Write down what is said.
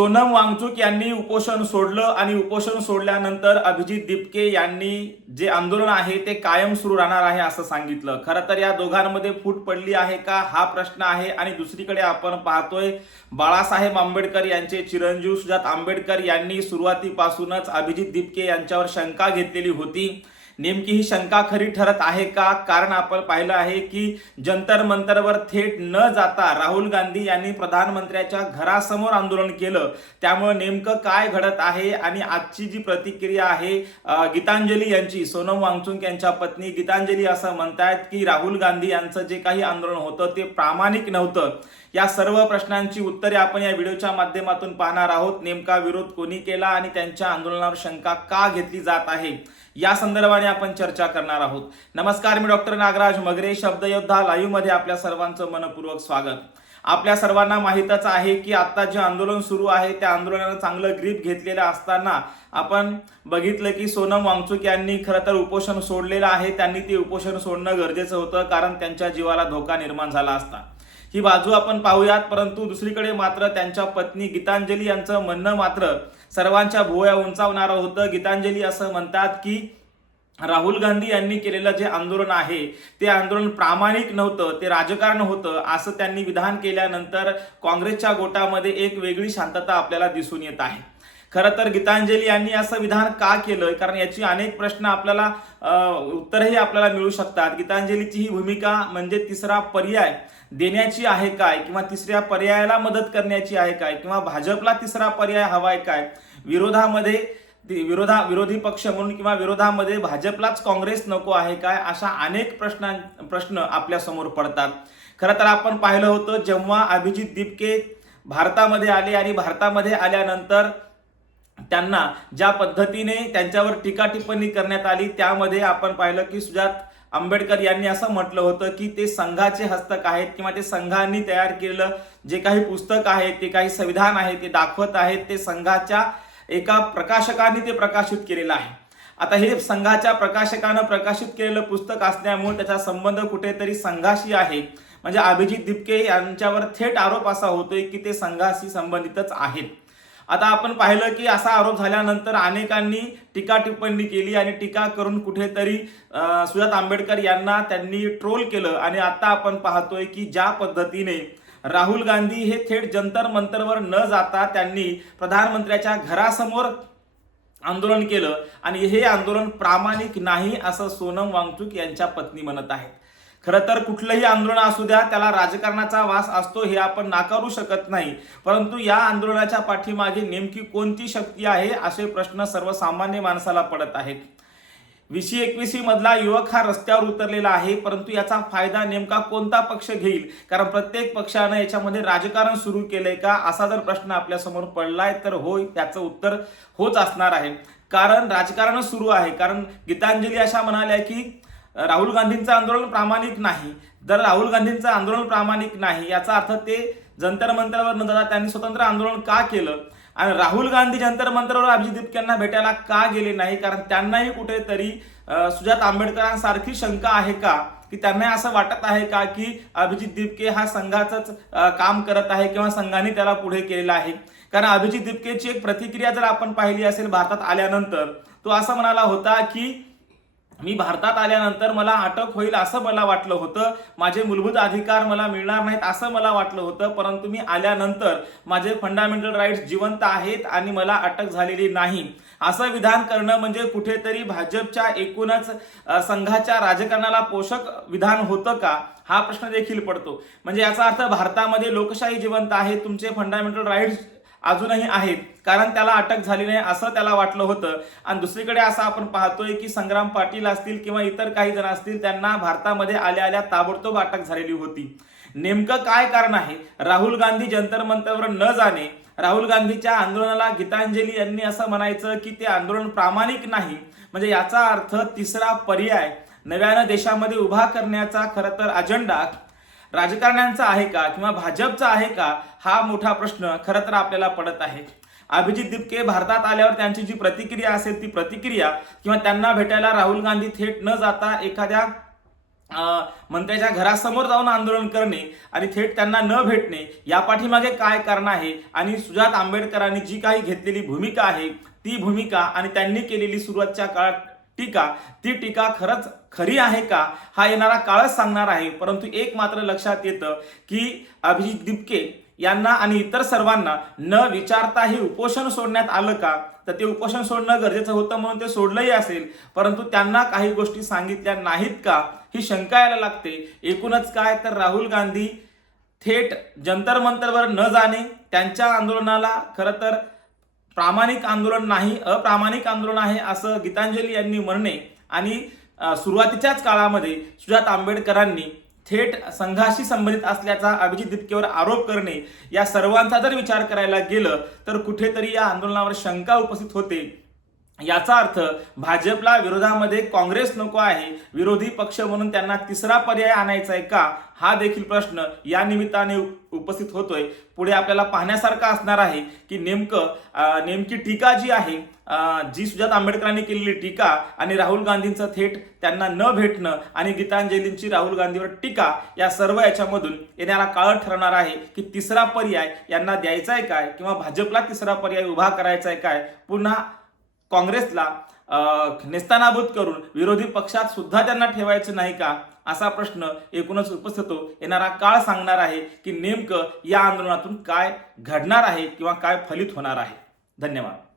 सोनम वांगचुक यांनी उपोषण सोडलं आणि उपोषण सोडल्यानंतर अभिजित दीपके यांनी जे आंदोलन आहे ते कायम सुरू राहणार आहे असं सांगितलं। खरं तर या दोघांमध्ये फूट पडली आहे का हा प्रश्न आहे। आणि दुसरीकडे आपण पाहतोय बाळासाहेब आंबेडकर यांचे चिरंजीव सुजात आंबेडकर यांनी सुरुवातीपासूनच अभिजित दीपके यांच्यावर शंका घेतलेली होती। नेमकी ही शंका खरी ठरत आहे का? कारण आपण पाहिलं आहे की जंतर मंतरवर थेट न जाता राहुल गांधी यांनी प्रधानमंत्र्याच्या घरासमोर आंदोलन केलं। त्यामुळे नेमकं काय घडत आहे आणि आजची जी प्रतिक्रिया आहे गीतांजली यांची, सोनम वांगचुक यांच्या पत्नी गीतांजली असं म्हणतायत की राहुल गांधी यांचं जे काही आंदोलन होतं ते प्रामाणिक नव्हतं। या सर्व प्रश्नांची उत्तरे आपण या व्हिडिओच्या माध्यमातून पाहणार आहोत। नेमका विरोध कोणी केला आणि त्यांच्या आंदोलनावर शंका का घेतली जात आहे या संदर्भाने आपण चर्चा करणार आहोत। नमस्कार, मी डॉक्टर नागराज मगरे, शब्दयोद्धा लाईव्ह मध्ये आपल्या सर्वांचं मनपूर्वक स्वागत। आपल्या सर्वांना माहीतच आहे की आता जे आंदोलन सुरू आहे त्या आंदोलनानं चांगलं ग्रीप घेतलेलं असताना आपण बघितलं की सोनम वांगचुक यांनी खरं तर उपोषण सोडलेलं आहे। त्यांनी ते उपोषण सोडणं गरजेचं होतं कारण त्यांच्या जीवाला धोका निर्माण झाला असता। ही बाजू आपण पाहूयात, परंतु दुसरीकडे मात्र त्यांच्या पत्नी गीतांजली यांचं म्हणणं मात्र सर्वांच्या भुवया उंचावणारं होतं। गीतांजली असं म्हणतात की राहुल गांधी यांनी केलेलं जे आंदोलन आहे ते आंदोलन प्रामाणिक नव्हतं, ते राजकारण होतं असं त्यांनी विधान केल्यानंतर काँग्रेसच्या गोटामध्ये एक वेगळी शांतता आपल्याला दिसून येत आहे। खरं तर गीतांजली यांनी असं विधान का केलं, कारण याची अनेक प्रश्न आपल्याला उत्तरही आपल्याला मिळू शकतात। गीतांजलीची ही भूमिका म्हणजे तिसरा पर्याय देण्याची आहे काय, किंवा तिसऱ्या पर्यायाला मदत करण्याची आहे काय, किंवा भाजपला तिसरा पर्याय हवाय काय, विरोधी पक्ष म्हणून किंवा विरोधामध्ये भाजपलाच काँग्रेस नको आहे काय, अशा अनेक प्रश्न आपल्या समोर पडतात। खरं तर आपण पाहिलं होतं जेव्हा अभिजित दीपके भारतामध्ये आले आणि भारतामध्ये आल्यानंतर त्यांना ज्या पद्धतीने त्यांच्यावर टीका टिप्पणी करण्यात आली त्यामध्ये आपण पाहिलं की सुजात आंबेडकर यांनी असं म्हटलं होतं की ते संघाचे हस्तक आहेत, किंवा ते संघांनी तयार केलेलं जे काही पुस्तक आहे, ते काही संविधान आहे ते दाखवत आहेत, ते संघाच्या एका प्रकाशकाने ते प्रकाशित केलेलं आहे। आता हे संघाच्या प्रकाशकानं प्रकाशित केलेलं पुस्तक असल्यामुळे त्याचा संबंध कुठेतरी संघाशी आहे। म्हणजे अभिजित दीपके यांच्यावर थेट आरोप असा होतोय की ते संघाशी संबंधितच आहेत। आता आपण पाहिलं की असा आरोप झाल्यानंतर अनेकांनी टीका टिप्पणी केली आणि टीका करून कुठेतरी सुजात आंबेडकर यांना त्यांनी ट्रोल केलं। आणि आता आपण पाहतोय की ज्या पद्धतीने राहुल गांधी हे थेट जंतर मंतरवर न जाता त्यांनी प्रधानमंत्र्याच्या घरासमोर आंदोलन केलं आणि हे आंदोलन प्रामाणिक नाही असं सोनम वांगचुक यांच्या पत्नी म्हणत आहेत। खरं तर कुठलंही आंदोलन असू द्या त्याला राजकारणाचा वास असतो हे आपण नाकारू शकत नाही, परंतु या आंदोलनाच्या पाठीमागे नेमकी कोणती शक्ती आहे असे प्रश्न सर्वसामान्य माणसाला पडत आहेत। 2021 मधला युवक हा रस्त्यावर उतरलेला आहे, परंतु याचा फायदा नेमका कोणता पक्ष घेईल, कारण प्रत्येक पक्षानं याच्यामध्ये राजकारण सुरू केलंय का असा जर प्रश्न आपल्या समोर पडलाय तर होय, त्याचं उत्तर होच असणार आहे। कारण राजकारण सुरू आहे। कारण गीतांजली अशा म्हणाल्या की राहुल गांधींचं आंदोलन प्रामाणिक नाही। जर राहुल गांधींचं आंदोलन प्रामाणिक नाही याचा अर्थ ते जंतर मंतरवर न जाता त्यांनी स्वतंत्र आंदोलन का केलं, आणि राहुल गांधी जंतर मंतरवर अभिजित दीपके यांना भेटायला का गेले नाही, कारण त्यांनाही कुठेतरी सुजात आंबेडकरांसारखी शंका आहे का, की त्यांना असं वाटत आहे का की अभिजित दीपके हा संघाचंच काम करत आहे किंवा संघाने त्याला पुढे केलेलं आहे। कारण अभिजित दीपकेची एक प्रतिक्रिया जर आपण पाहिली असेल भारतात आल्यानंतर, तो असं म्हणाला होता की मी भारतात आल्यानंतर मला अटक होईल असं मला वाटलं होतं, माझे मूलभूत अधिकार मला मिळणार नाहीत असं मला वाटलं होतं, परंतु मी आल्यानंतर माझे फंडामेंटल राईट्स जिवंत आहेत आणि मला अटक झालेली नाही। असं विधान करणं म्हणजे कुठेतरी भाजपच्या एकूणच संघाच्या राजकारणाला पोषक विधान होतं का हा प्रश्न देखील पडतो। म्हणजे याचा अर्थ भारतामध्ये लोकशाही जिवंत आहे, तुमचे फंडामेंटल राईट्स अजूनही आहेत, कारण त्याला अटक झाली नाही असं त्याला वाटलं होतं। आणि दुसरीकडे असं आपण पाहतोय की संग्राम पाटील असतील किंवा इतर काही जण असतील त्यांना भारतामध्ये आल्या ताबडतोब अटक झालेली होती। नेमकं काय कारण आहे राहुल गांधी जंतर मंतरवर न जाणे, राहुल गांधीच्या आंदोलनाला गीतांजली यांनी असं म्हणायचं की ते आंदोलन प्रामाणिक नाही, म्हणजे याचा अर्थ तिसरा पर्याय नव्यानं देशामध्ये उभा करण्याचा खरं तर अजेंडा राजकारण्यांचा आहे का किंवा भाजपचा आहे का हा मोठा प्रश्न खरं तर आपल्याला पडत आहे। अभिजित दीपके भारतात आल्यावर त्यांची जी प्रतिक्रिया असेल ती प्रतिक्रिया, किंवा त्यांना भेटायला राहुल गांधी थेट न जाता एखाद्या मंत्र्याच्या घरासमोर जाऊन आंदोलन करणे आणि थेट त्यांना न भेटणे या पाठीमागे काय कारण आहे आणि सुजात आंबेडकरांनी जी काही घेतलेली भूमिका आहे ती भूमिका आणि त्यांनी केलेली सुरुवातच्या काळात ती टीका खरंच खरी आहे का हा येणारा काळच सांगणार आहे. परंतु एक मात्र लक्षात येतं की अभिजित दिपके यांना आणि इतर सर्वांना न विचारता हे उपोषण सोडण्यात आलं का, तर ते उपोषण सोडणं गरजेचं होतं म्हणून ते सोडलंही असेल, परंतु त्यांना काही गोष्टी सांगितल्या नाहीत का ही शंका यायला लागते. एकूणच काय तर राहुल गांधी थेट जंतर मंतरवर न जाणे, त्यांच्या आंदोलनाला खरं तर प्रामाणिक आंदोलन नाही अप्रामाणिक आंदोलन आहे असं गीतांजली यांनी म्हणणे आणि सुरुवातीच्याच काळामध्ये सुजात आंबेडकरांनी थेट संघाशी संबंधित असल्याचा अभिजित दिपकेवर आरोप करणे या सर्वांचा जर विचार करायला गेलं तर कुठेतरी या आंदोलनावर शंका उपस्थित होते. याचा अर्थ भाजपला विरोधामध्ये काँग्रेस नको आहे, विरोधी पक्ष म्हणून त्यांना तिसरा पर्याय आणायचा आहे का हा देखील प्रश्न या निमित्ताने उपस्थित होतोय. पुढे आपल्याला पाहण्यासारखं असणार आहे की नेमकी टीका जी आहे जी सुजात आंबेडकरांनी केलेली टीका आणि राहुल गांधींचं थेट त्यांना न भेटणं आणि गीतांजलींची राहुल गांधीवर टीका या सर्व याच्यामधून येणारा काळ ठरणार आहे की तिसरा पर्याय यांना द्यायचा आहे काय किंवा भाजपला तिसरा पर्याय उभा करायचा आहे काय, पुन्हा काँग्रेसला नेस्तानाबूत करून विरोधी पक्षात सुद्धा त्यांना ठेवायचं नाही का असा प्रश्न एकूणच उपस्थित होतो. येणारा काळ सांगणार आहे की नेमकं या आंदोलनातून काय घडणार आहे किंवा काय फलित होणार आहे. धन्यवाद.